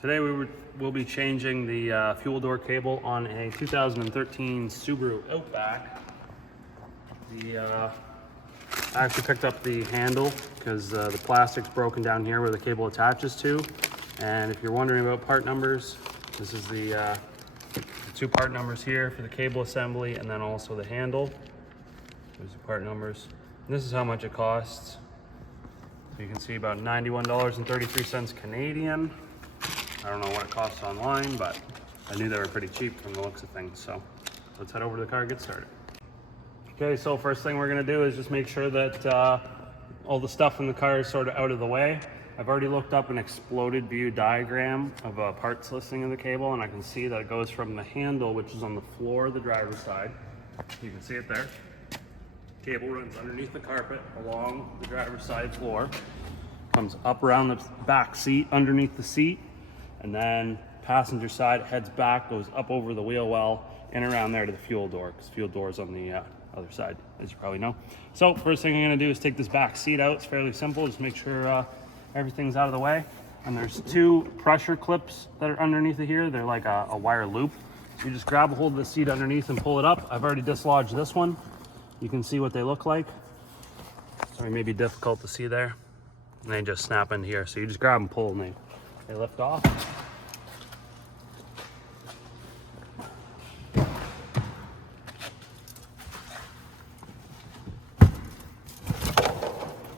Today we'll be changing the fuel door cable on a 2013 Subaru Outback. I actually picked up the handle because the plastic's broken down here where the cable attaches to. And if you're wondering about part numbers, this is the two part numbers here for the cable assembly and then also the handle. There's the part numbers. And this is how much it costs. So you can see about $91.33 Canadian. I don't know what it costs online, but I knew they were pretty cheap from the looks of things. So let's head over to the car and get started. Okay, so first thing we're gonna do is just make sure that all the stuff in the car is sort of out of the way. I've already looked up an exploded view diagram of a parts listing of the cable, and I can see that it goes from the handle, which is on the floor of the driver's side. You can see it there. Cable runs underneath the carpet along the driver's side floor, comes up around the back seat, underneath the seat, and then passenger side heads back, goes up over the wheel well and around there to the fuel door, because fuel door is on the other side, as you probably know. So first thing I'm going to do is take this back seat out. It's fairly simple. Just make sure everything's out of the way. And there's two pressure clips that are underneath of here. They're like a wire loop. So you just grab a hold of the seat underneath and pull it up. I've already dislodged this one. You can see what they look like. Sorry, may be difficult to see there. And they just snap into here. So you just grab and pull and they lift off.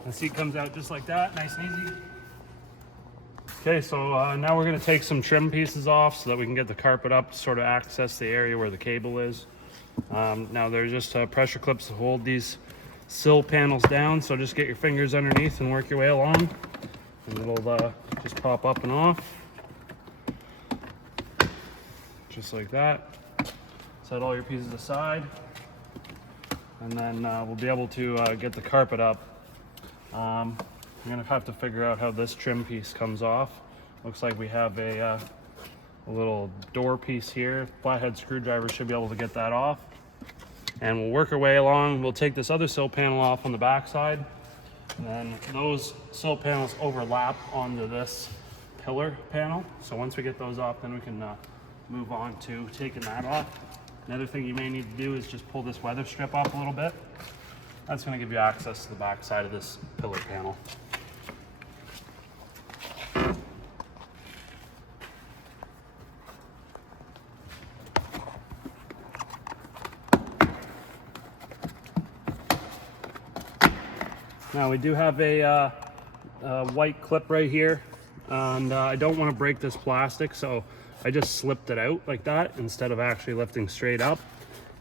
The seat comes out just like that, nice and easy. Okay, so now we're gonna take some trim pieces off so that we can get the carpet up to sort of access the area where the cable is. Now there's just pressure clips to hold these sill panels down, so just get your fingers underneath and work your way along, and it'll just pop up and off. Just like that. Set all your pieces aside, and then we'll be able to get the carpet up. I'm gonna have to figure out how this trim piece comes off. Looks like we have a little door piece here. Flathead screwdriver should be able to get that off. And we'll work our way along. We'll take this other sill panel off on the back side. And then those sill panels overlap onto this pillar panel. So once we get those off, then we can move on to taking that off. Another thing you may need to do is just pull this weather strip up a little bit. That's going to give you access to the back side of this pillar panel. Now we do have a white clip right here, and I don't want to break this plastic, so I just slipped it out like that instead of actually lifting straight up.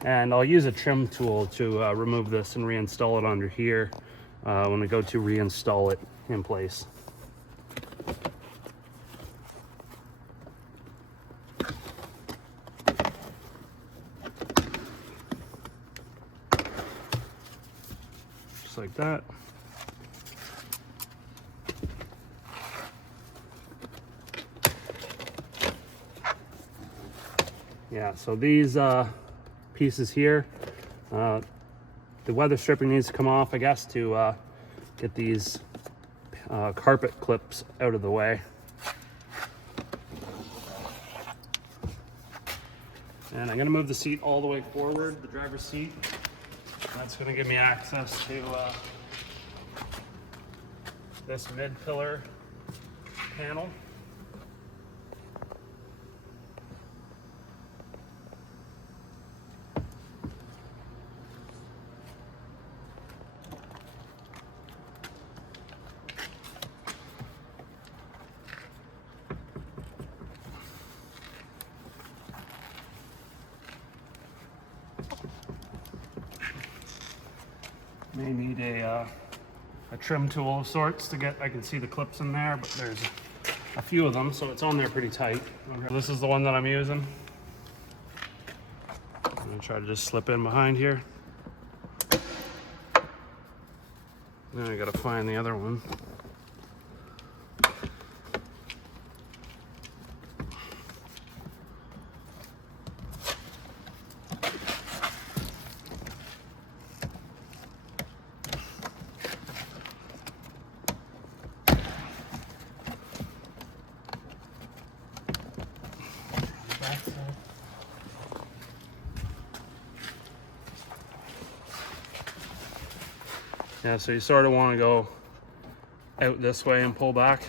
And I'll use a trim tool to remove this and reinstall it under here when we go to reinstall it in place. Just like that. Yeah, so these pieces here, the weather stripping needs to come off, I guess, to get these carpet clips out of the way. And I'm going to move the seat all the way forward, the driver's seat. That's going to give me access to this mid-pillar panel. May need a trim tool of sorts to get, I can see the clips in there, but there's a few of them, so it's on there pretty tight. This is the one that I'm using. I'm gonna try to just slip in behind here. Then I gotta find the other one. Yeah, so you sort of want to go out this way and pull back.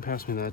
Pass me that.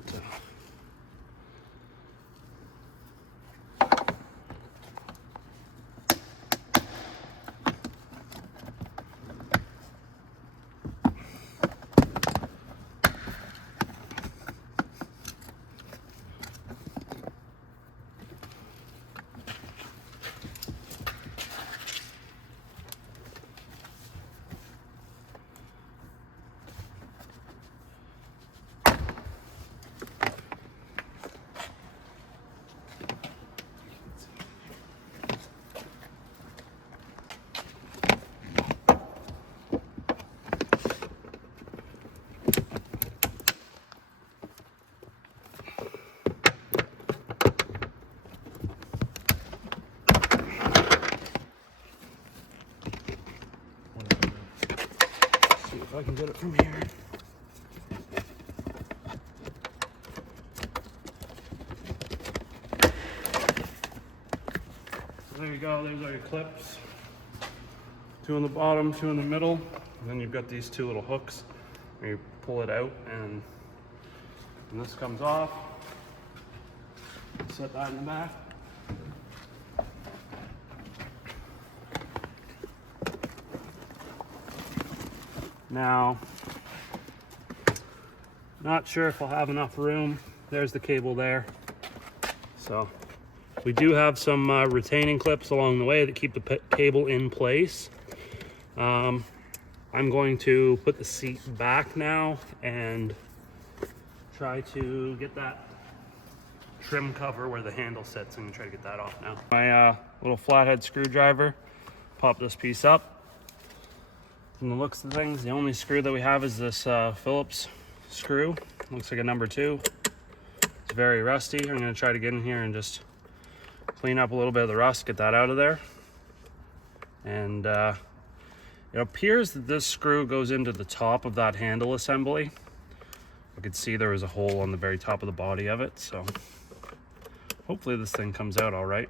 If I can get it from here. So there you go, there's all your clips. 2 on the bottom, 2 in the middle, and then you've got these 2 little hooks where you pull it out and this comes off. Set that in the back. Now, not sure if I'll have enough room. There's the cable there. So we do have some retaining clips along the way that keep the cable in place. I'm going to put the seat back now and try to get that trim cover where the handle sits. I'm gonna try to get that off now. My little flathead screwdriver, pop this piece up. From the looks of things, the only screw that we have is this Phillips screw. Looks like a number 2. It's very rusty. I'm gonna try to get in here and just clean up a little bit of the rust, get that out of there. And it appears that this screw goes into the top of that handle assembly. I could see there was a hole on the very top of the body of it, so hopefully this thing comes out all right.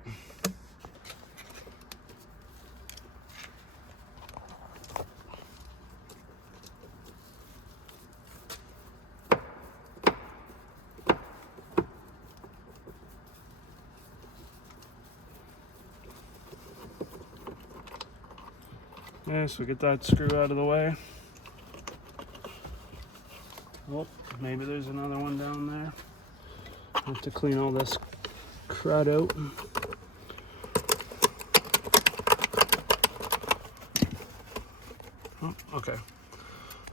Okay, so get that screw out of the way. Oh, maybe there's another one down there. I have to clean all this crud out. Oh, okay.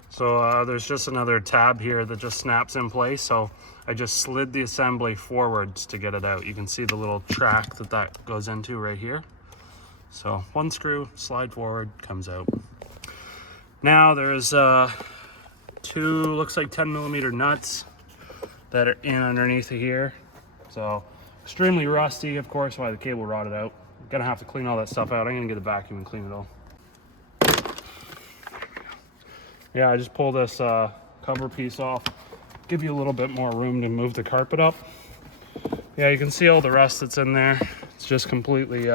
So there's just another tab here that just snaps in place. So I just slid the assembly forwards to get it out. You can see the little track that goes into right here. So 1 screw, slide forward, comes out. Now there's 2, looks like 10mm nuts that are in underneath of here. So extremely rusty, of course, why the cable rotted out. I'm gonna have to clean all that stuff out. I'm gonna get a vacuum and clean it all. Yeah, I just pull this cover piece off, give you a little bit more room to move the carpet up. Yeah, you can see all the rust that's in there. It's just completely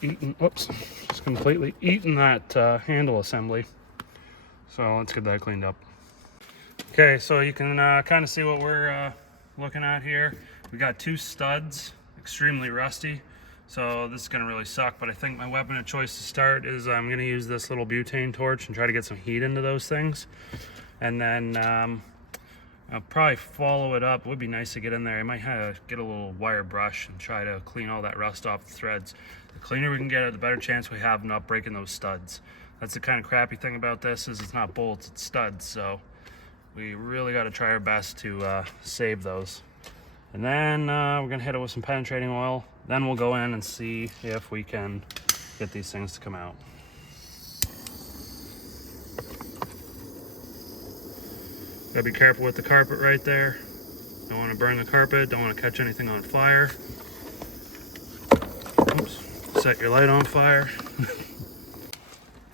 eaten that handle assembly. So let's get that cleaned up. Okay, so you can kind of see what we're looking at here. We got 2 studs, extremely rusty. So this is gonna really suck, but I think my weapon of choice to start is I'm gonna use this little butane torch and try to get some heat into those things. And then I'll probably follow it up. It would be nice to get in there. I might have to get a little wire brush and try to clean all that rust off the threads. The cleaner we can get it, the better chance we have of not breaking those studs. That's the kind of crappy thing about this, is it's not bolts, it's studs. So we really got to try our best to save those. And then we're gonna hit it with some penetrating oil. Then we'll go in and see if we can get these things to come out. Gotta be careful with the carpet right there. Don't want to burn the carpet, don't want to catch anything on fire. Oops, set your light on fire.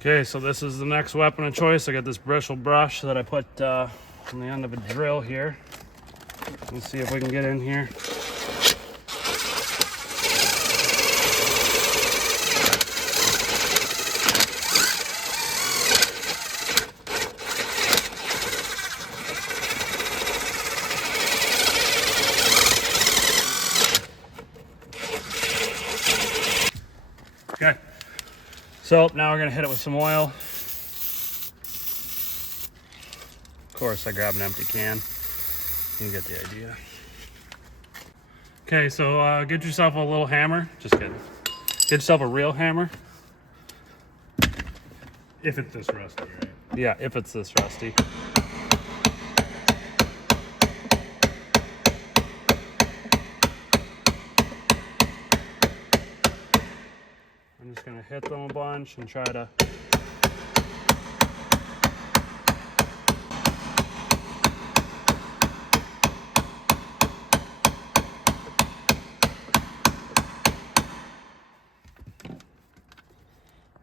Okay, so this is the next weapon of choice. I got this bristle brush that I put on the end of a drill here. Let's see if we can get in here. Okay, so now we're gonna hit it with some oil. Of course, I grabbed an empty can. You get the idea. Okay, so get yourself a little hammer. Just kidding. Get yourself a real hammer. If it's this rusty, right? Yeah, if it's this rusty. I'm just gonna hit them a bunch and try to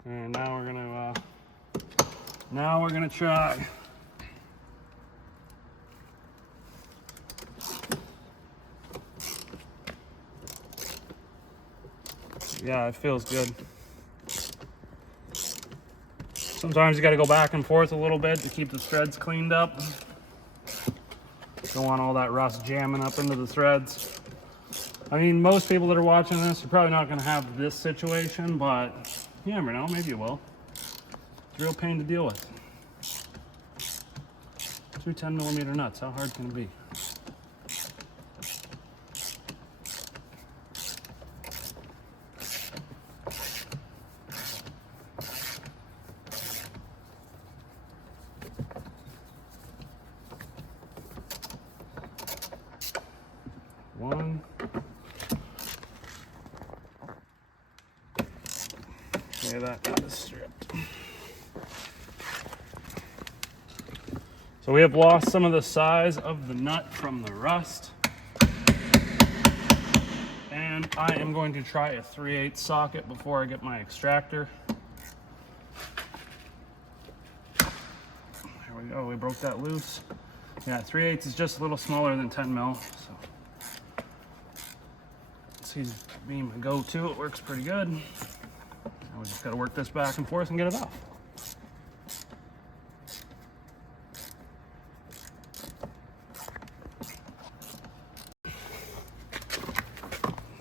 and now we're gonna try. Yeah, it feels good. Sometimes you got to go back and forth a little bit to keep the threads cleaned up. Don't want all that rust jamming up into the threads. I mean, most people that are watching this are probably not going to have this situation, but you never know, maybe you will. It's a real pain to deal with. 2 10mm nuts, how hard can it be? One. Okay, that is stripped. So we have lost some of the size of the nut from the rust. And I am going to try a 3/8 socket before I get my extractor. There we go, we broke that loose. Yeah, 3/8 is just a little smaller than 10 mil. So seems to be my go-to. It works pretty good. Now we just got to work this back and forth and get it off.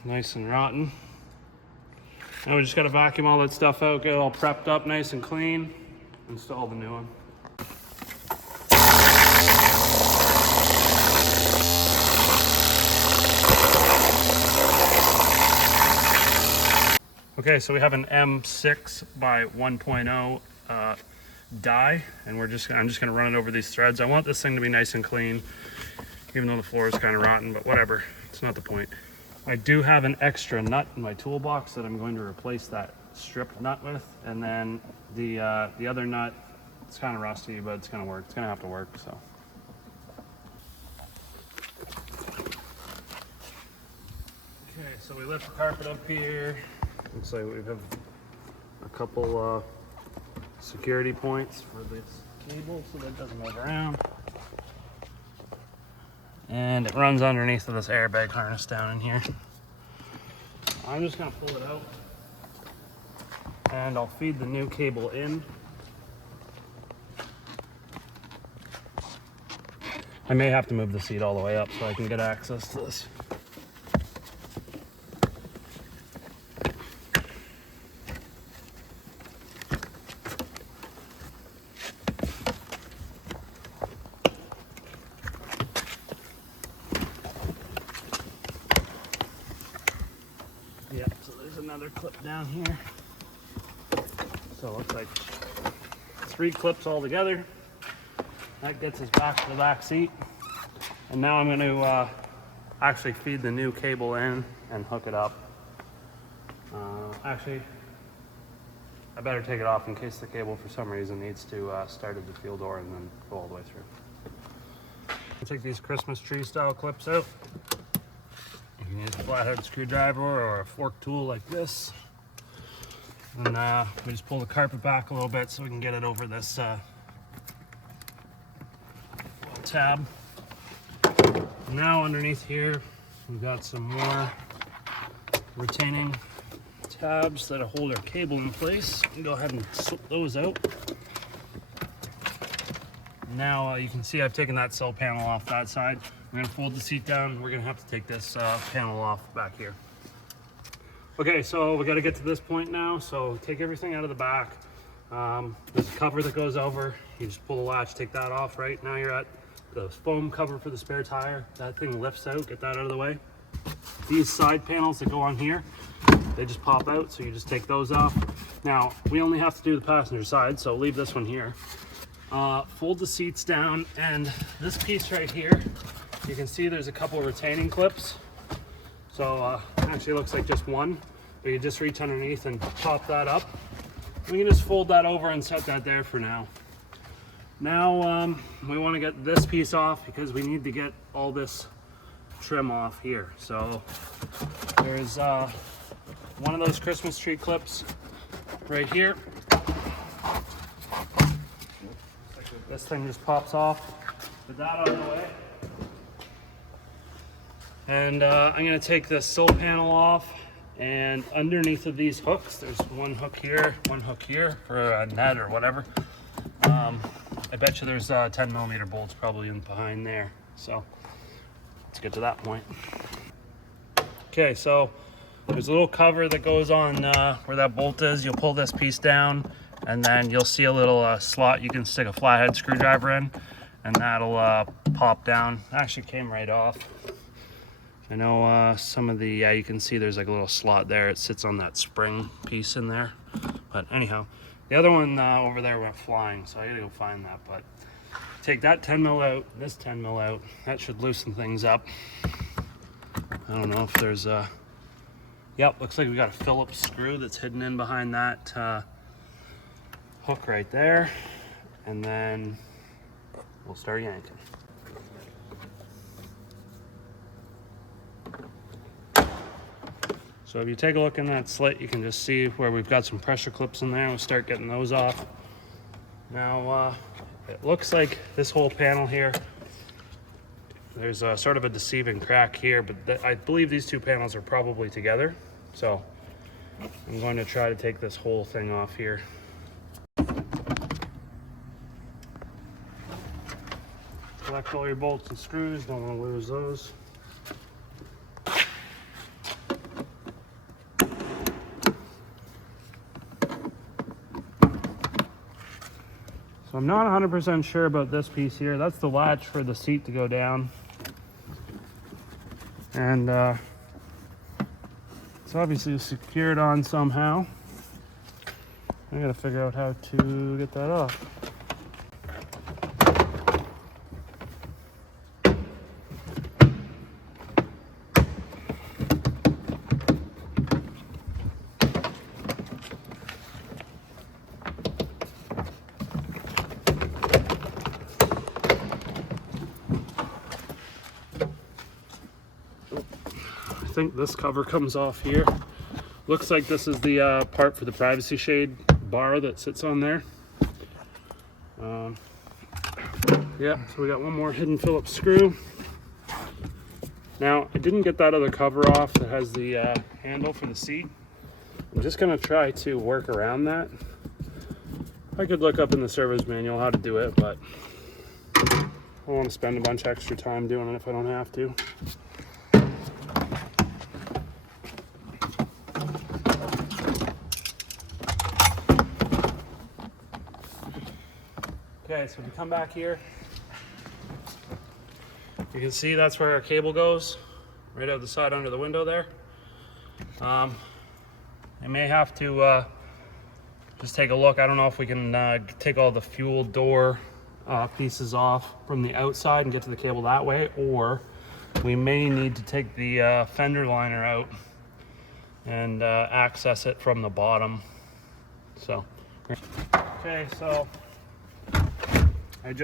Nice and rotten. Now we just got to vacuum all that stuff out, get it all prepped up nice and clean, install the new one. Okay, so we have an M6 by 1.0 die, and I'm just gonna run it over these threads. I want this thing to be nice and clean, even though the floor is kind of rotten, but whatever, it's not the point. I do have an extra nut in my toolbox that I'm going to replace that stripped nut with, and then the other nut, it's kind of rusty, but it's gonna work. It's gonna have to work, so. Okay, so we lift the carpet up here. Looks like we have a couple security points for this cable so that it doesn't move around. And it runs underneath of this airbag harness down in here. I'm just gonna pull it out and I'll feed the new cable in. I may have to move the seat all the way up so I can get access to this. Yep, so there's another clip down here. So it looks like 3 clips all together. That gets us back to the back seat. And now I'm going to actually feed the new cable in and hook it up. Actually, I better take it off in case the cable for some reason needs to start at the fuel door and then go all the way through. I'll take these Christmas tree style clips out. You can use a flathead screwdriver or a fork tool like this. And we just pull the carpet back a little bit so we can get it over this little tab. Now underneath here, we've got some more retaining tabs that hold our cable in place. Go ahead and slip those out. Now you can see I've taken that sill panel off that side. We're gonna fold the seat down. We're gonna have to take this panel off back here. Okay, so we gotta get to this point now. So take everything out of the back. There's a cover that goes over. You just pull the latch, take that off, right? Now you're at the foam cover for the spare tire. That thing lifts out, get that out of the way. These side panels that go on here, they just pop out, so you just take those off. Now, we only have to do the passenger side, so leave this one here. Fold the seats down, and this piece right here, you can see there's a couple of retaining clips. So actually it looks like just one, but you just reach underneath and pop that up. We can just fold that over and set that there for now. Now we want to get this piece off because we need to get all this trim off here. So there's one of those Christmas tree clips right here. This thing just pops off. Put that out of the way. And I'm going to take this sill panel off, and underneath of these hooks, there's one hook here for a net or whatever. I bet you there's 10mm bolts probably in behind there. So let's get to that point. Okay, so there's a little cover that goes on where that bolt is. You'll pull this piece down, and then you'll see a little slot you can stick a flathead screwdriver in, and that'll pop down. It actually came right off. I know some of the, yeah, you can see there's like a little slot there. It sits on that spring piece in there. But anyhow, the other one over there went flying, so I gotta go find that. But take that 10mm out, this 10mm out. That should loosen things up. I don't know if there's a, yep, looks like we got a Phillips screw that's hidden in behind that hook right there. And then we'll start yanking. So if you take a look in that slit, you can just see where we've got some pressure clips in there. We'll start getting those off. Now, it looks like this whole panel here, there's a sort of a deceiving crack here, but I believe these two panels are probably together. So I'm going to try to take this whole thing off here. Collect all your bolts and screws, don't want to lose those. So I'm not 100% sure about this piece here. That's the latch for the seat to go down. And it's obviously secured on somehow. I gotta figure out how to get that off. I think this cover comes off here. Looks like this is the part for the privacy shade bar that sits on there. Yeah, so we got one more hidden Phillips screw. Now, I didn't get that other cover off that has the handle for the seat. I'm just gonna try to work around that. I could look up in the service manual how to do it, but I don't want to spend a bunch of extra time doing it if I don't have to. Okay, so if you come back here, you can see that's where our cable goes, right out the side under the window there. I may have to just take a look. I don't know if we can take all the fuel door pieces off from the outside and get to the cable that way, or we may need to take the fender liner out and access it from the bottom. So, okay, so I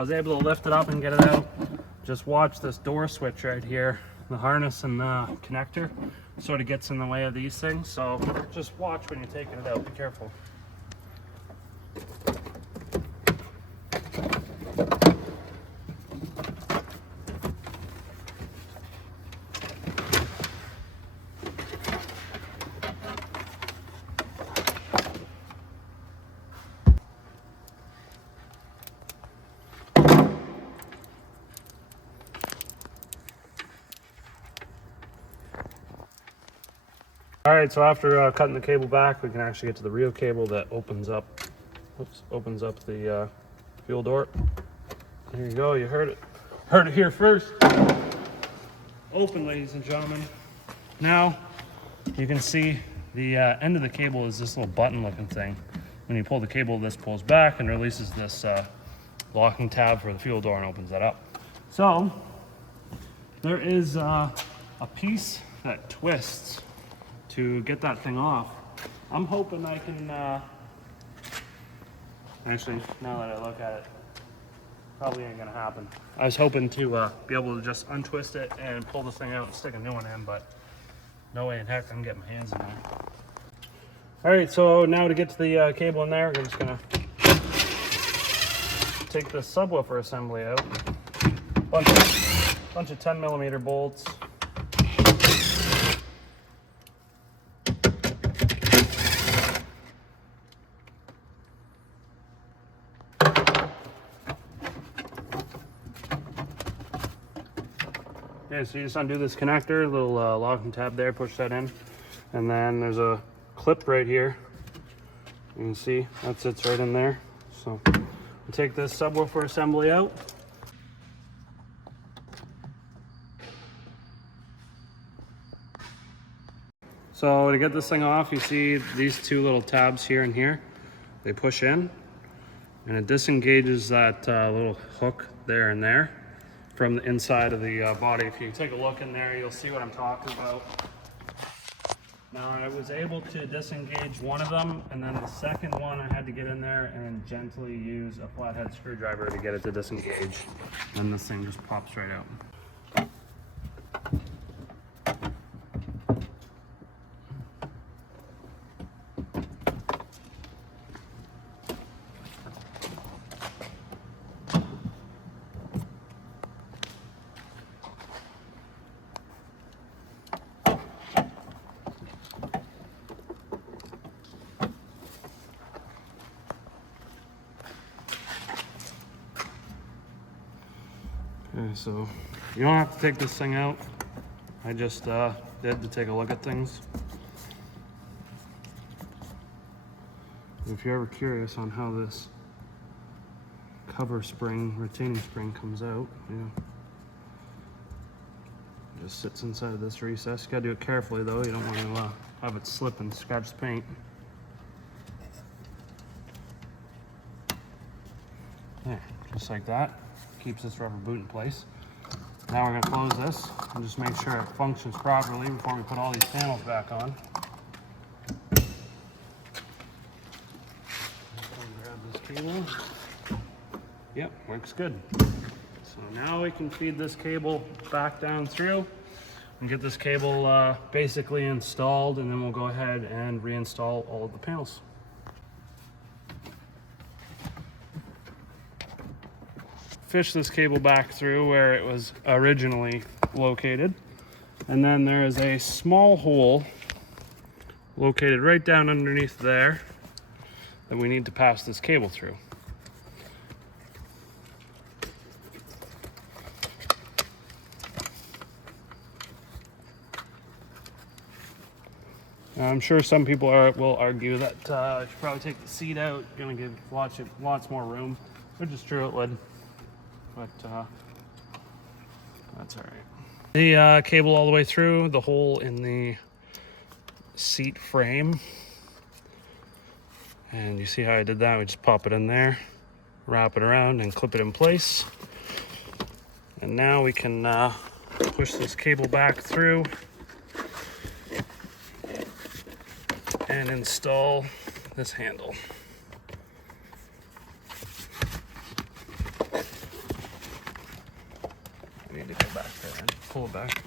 was able to lift it up and get it out. Just watch this door switch right here. The harness and the connector sort of gets in the way of these things. So just watch when you're taking it out. Be careful. All right, so after cutting the cable back, we can actually get to the real cable that opens up the fuel door. There you go, you heard it. Heard it here first. Open, ladies and gentlemen. Now, you can see the end of the cable is this little button looking thing. When you pull the cable, this pulls back and releases this locking tab for the fuel door and opens that up. So, there is a piece that twists to get that thing off. I'm hoping I can, actually, now that I look at it, probably ain't gonna happen. I was hoping to be able to just untwist it and pull this thing out and stick a new one in, but no way in heck I can get my hands in there. All right, so now to get to the cable in there, we're just gonna take the subwoofer assembly out. Bunch of 10mm bolts. Okay, so you just undo this connector, little locking tab there, push that in, and then there's a clip right here. You can see that sits right in there. So we'll take this subwoofer assembly out. So to get this thing off, you see these two little tabs here and here. They push in, and it disengages that little hook there and there from the inside of the body. If you take a look in there, you'll see what I'm talking about. Now I was able to disengage one of them, and then the second one I had to get in there and gently use a flathead screwdriver to get it to disengage. And this thing just pops right out. Okay, so you don't have to take this thing out. I just did to take a look at things. If you're ever curious on how this cover spring, retaining spring comes out, it just sits inside of this recess. You gotta do it carefully though. You don't want to have it slip and scratch the paint. Yeah, just like that. Keeps this rubber boot in place. Now we're going to close this and just make sure it functions properly before we put all these panels back on. Grab this cable. Yep, works good. So now we can feed this cable back down through and get this cable basically installed, and then we'll go ahead and reinstall all of the panels. Fish this cable back through where it was originally located, and then there is a small hole located right down underneath there that we need to pass this cable through. Now, I'm sure some people will argue that I should probably take the seat out, gonna give lots more room, which is true, it would. But that's all right. The cable all the way through, the hole in the seat frame. And you see how I did that? We just pop it in there, wrap it around, and clip it in place. And now we can push this cable back through and install this handle. I need to go back there and pull it back.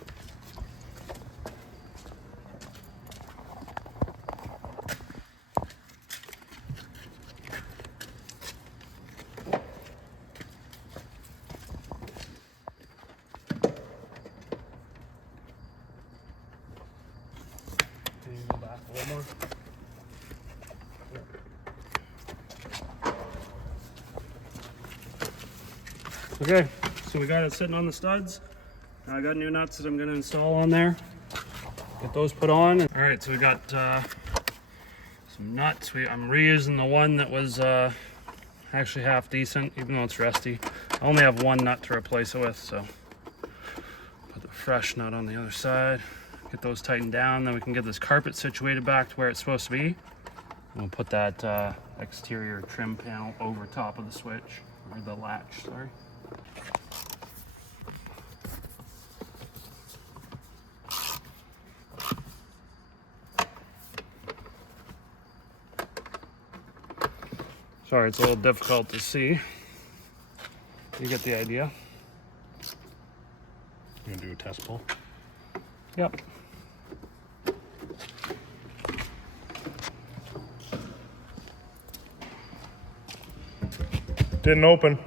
Can you go back a little more? Okay, so we got it sitting on the studs. I got new nuts that I'm going to install on there. get those put on. All right, so we got some nuts. I'm reusing the one that was actually half decent, even though it's rusty. I only have one nut to replace it with, so put the fresh nut on the other side. Get those tightened down, then we can get this carpet situated back to where it's supposed to be. And we'll put that exterior trim panel over top of the switch, or the latch, sorry. Sorry, it's a little difficult to see. You get the idea. You gonna do a test pull? Yep. Didn't open.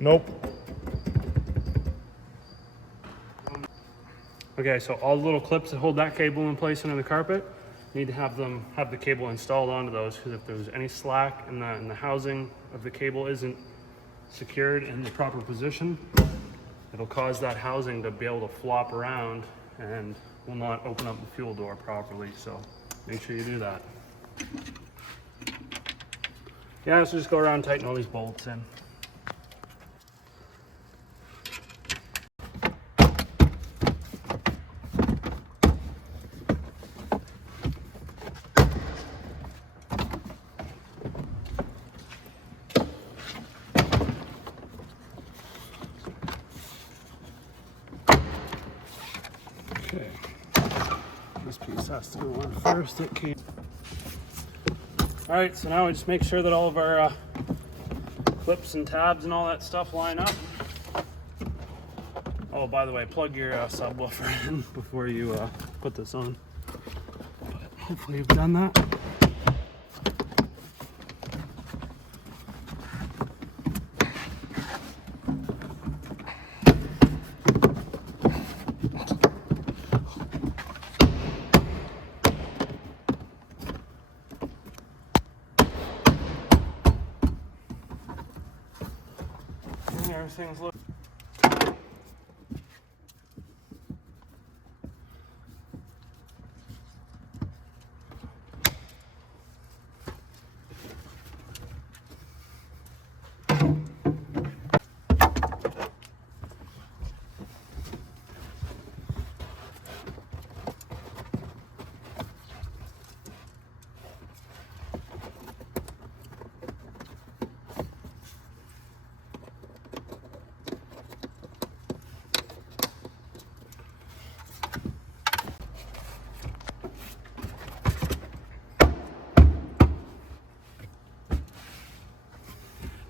Nope. Okay, so all the little clips that hold that cable in place under the carpet, need to have the cable installed onto those, because if there's any slack and the housing of the cable isn't secured in the proper position, it'll cause that housing to be able to flop around and will not open up the fuel door properly. So make sure you do that. Yeah, so just go around and tighten all these bolts in. Okay, this piece has to go on first. It can't. All right, so now we just make sure that all of our clips and tabs and all that stuff line up. Oh, by the way, plug your subwoofer in before you put this on. But hopefully you've done that. Everything's looking.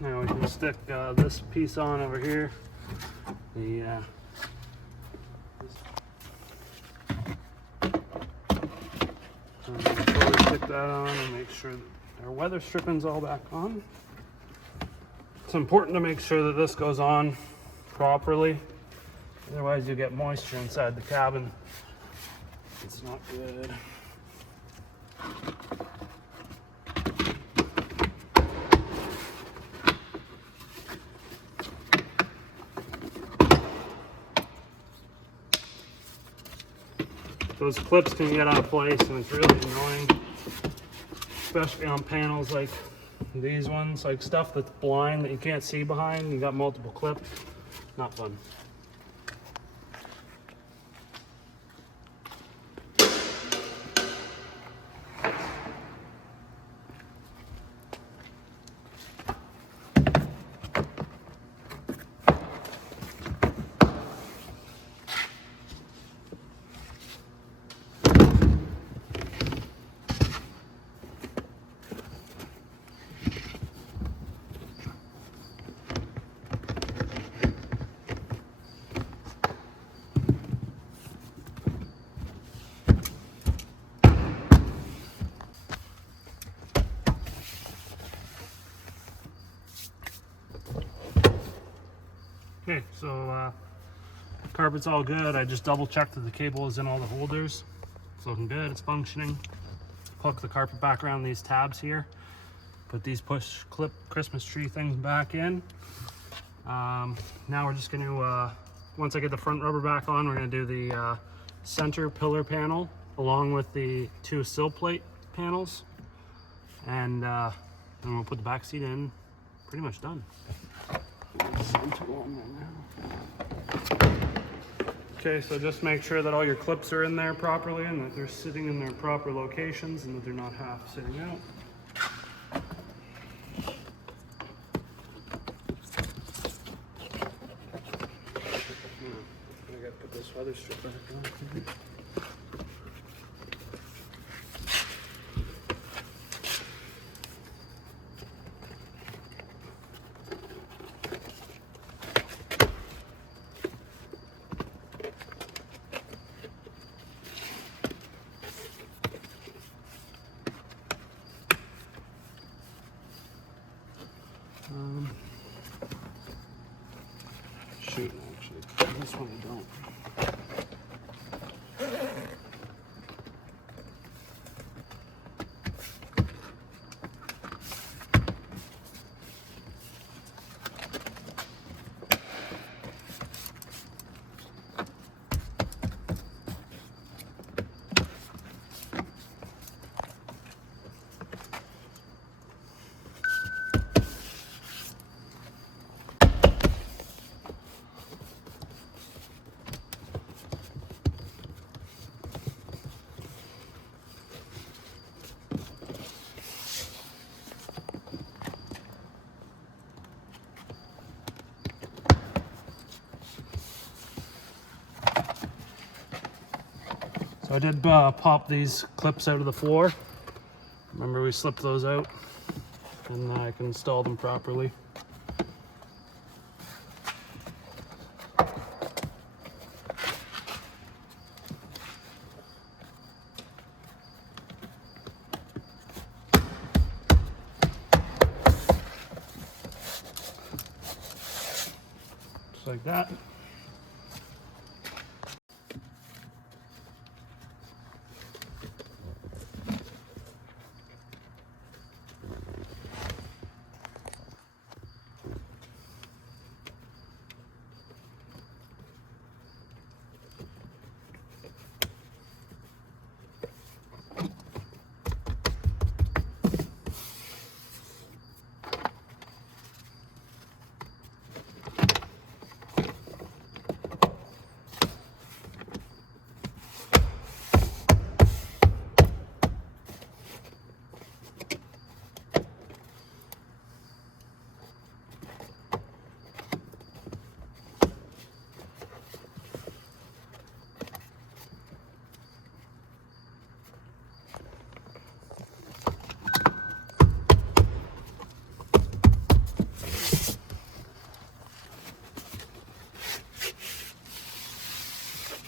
Now we can stick this piece on over here. Before we stick that on, and make sure that our weather stripping's all back on. It's important to make sure that this goes on properly. Otherwise you get moisture inside the cabin. It's not good. Those clips can get out of place and it's really annoying, especially on panels like these ones, like stuff that's blind that you can't see behind. You got multiple clips, not fun. Okay, so carpet's all good. I just double checked that the cable is in all the holders. It's looking good, it's functioning. Hook the carpet back around these tabs here. Put these push clip Christmas tree things back in. Now we're just gonna, once I get the front rubber back on, we're gonna do the center pillar panel along with the 2 sill plate panels, and then we'll put the back seat in. Pretty much done. Okay, so just make sure that all your clips are in there properly and that they're sitting in their proper locations and that they're not half sitting out. I gotta put this weather strip back on. Shoot, actually, this one I don't. So I did pop these clips out of the floor. Remember, we slipped those out, and I can install them properly. Just like that.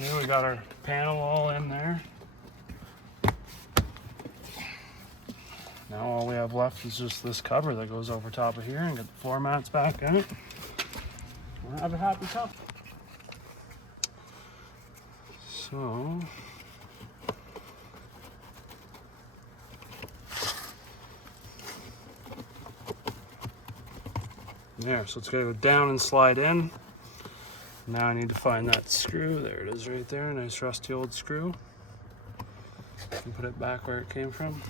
Here we got our panel all in there. Now all we have left is just this cover that goes over top of here, and get the floor mats back in it. We'll have a happy cup. So there, so it's gonna go down and slide in. Now I need to find that screw. There it is right there, nice rusty old screw. And put it back where it came from.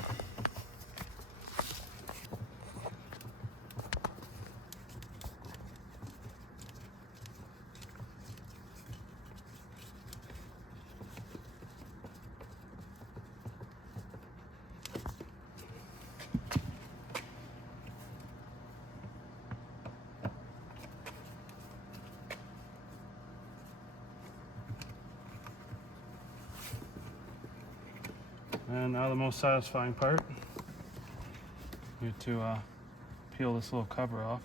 And now the most satisfying part, you have to peel this little cover off.